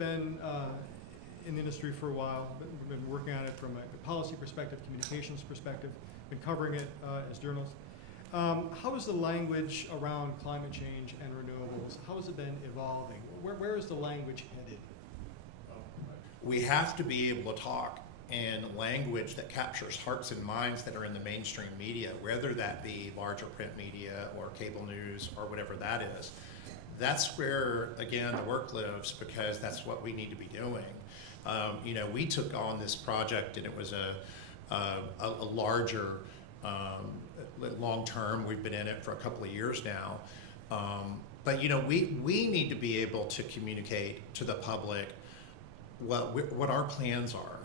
been in the industry for a while. We've been working on it from a policy perspective, communications perspective, been covering it as journalists. How is the language around climate change and renewables, how has it been evolving? Where is the language headed? We have to be able to talk in language that captures hearts and minds that are in the mainstream media, whether that be larger print media or cable news or whatever that is. That's where, again, the work lives, because that's what we need to be doing. You know, we took on this project, and it was a larger, long term. We've been in it for a couple of years now. But you know, we need to be able to communicate to the public what our plans are.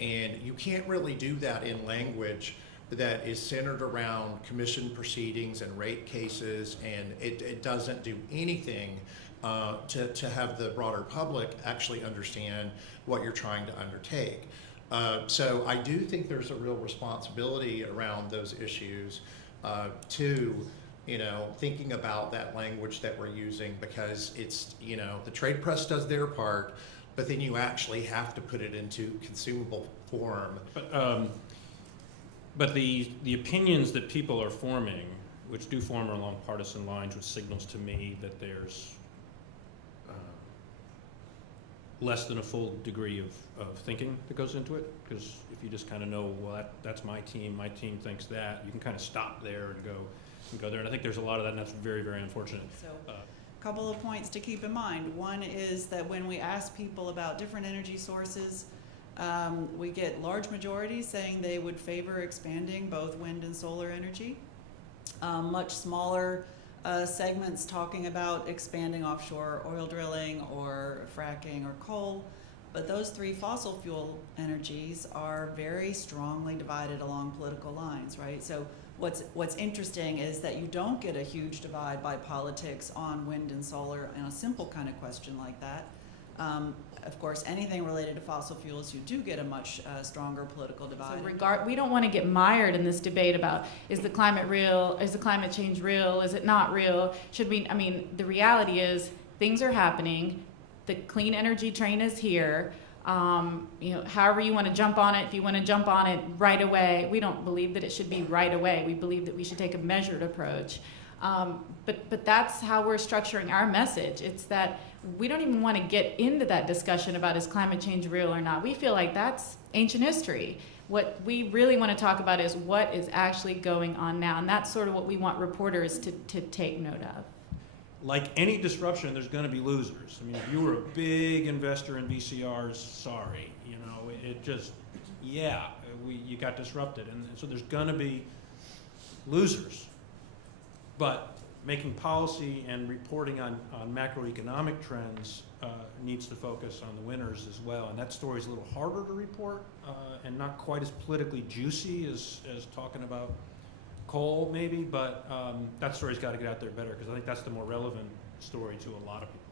And you can't really do that in language that is centered around commission proceedings and rate cases, and it doesn't do anything to have the broader public actually understand what you're trying to undertake. So I do think there's a real responsibility around those issues to, you know, thinking about that language that we're using, because it's, you know, the trade press does their part, but then you actually have to put it into consumable form. But the opinions that people are forming, which do form along partisan lines, which signals to me that there's less than a full degree of thinking that goes into it. Because if you just kind of know, well, that's my team thinks that, you can kind of stop there and go there. And I think there's a lot of that, and that's very, very unfortunate. So, a couple of points to keep in mind. One is that when we ask people about different energy sources, we get large majorities saying they would favor expanding both wind and solar energy. Much smaller segments talking about expanding offshore oil drilling or fracking or coal. But those three fossil fuel energies are very strongly divided along political lines, right? So what's interesting is that you don't get a huge divide by politics on wind and solar in a simple kind of question like that. Of course, anything related to fossil fuels, you do get a much stronger political divide. So we don't want to get mired in this debate about, is the climate real? Is the climate change real? Is it not real? Should we, I mean, the reality is things are happening. The clean energy train is here. You know, however you want to jump on it, if you want to jump on it right away, we don't believe that it should be right away. We believe that we should take a measured approach. But that's how we're structuring our message. It's that we don't even want to get into that discussion about is climate change real or not. We feel like that's ancient history. What we really want to talk about is what is actually going on now, and that's sort of what we want reporters to take note of. Like any disruption, there's going to be losers. I mean, if you were a big investor in VCRs, sorry, you know, it just, yeah, you got disrupted, and so there's going to be losers. But making policy and reporting on macroeconomic trends needs to focus on the winners as well, and that story's a little harder to report and not quite as politically juicy as talking about coal maybe, but that story's got to get out there better, because I think that's the more relevant story to a lot of people.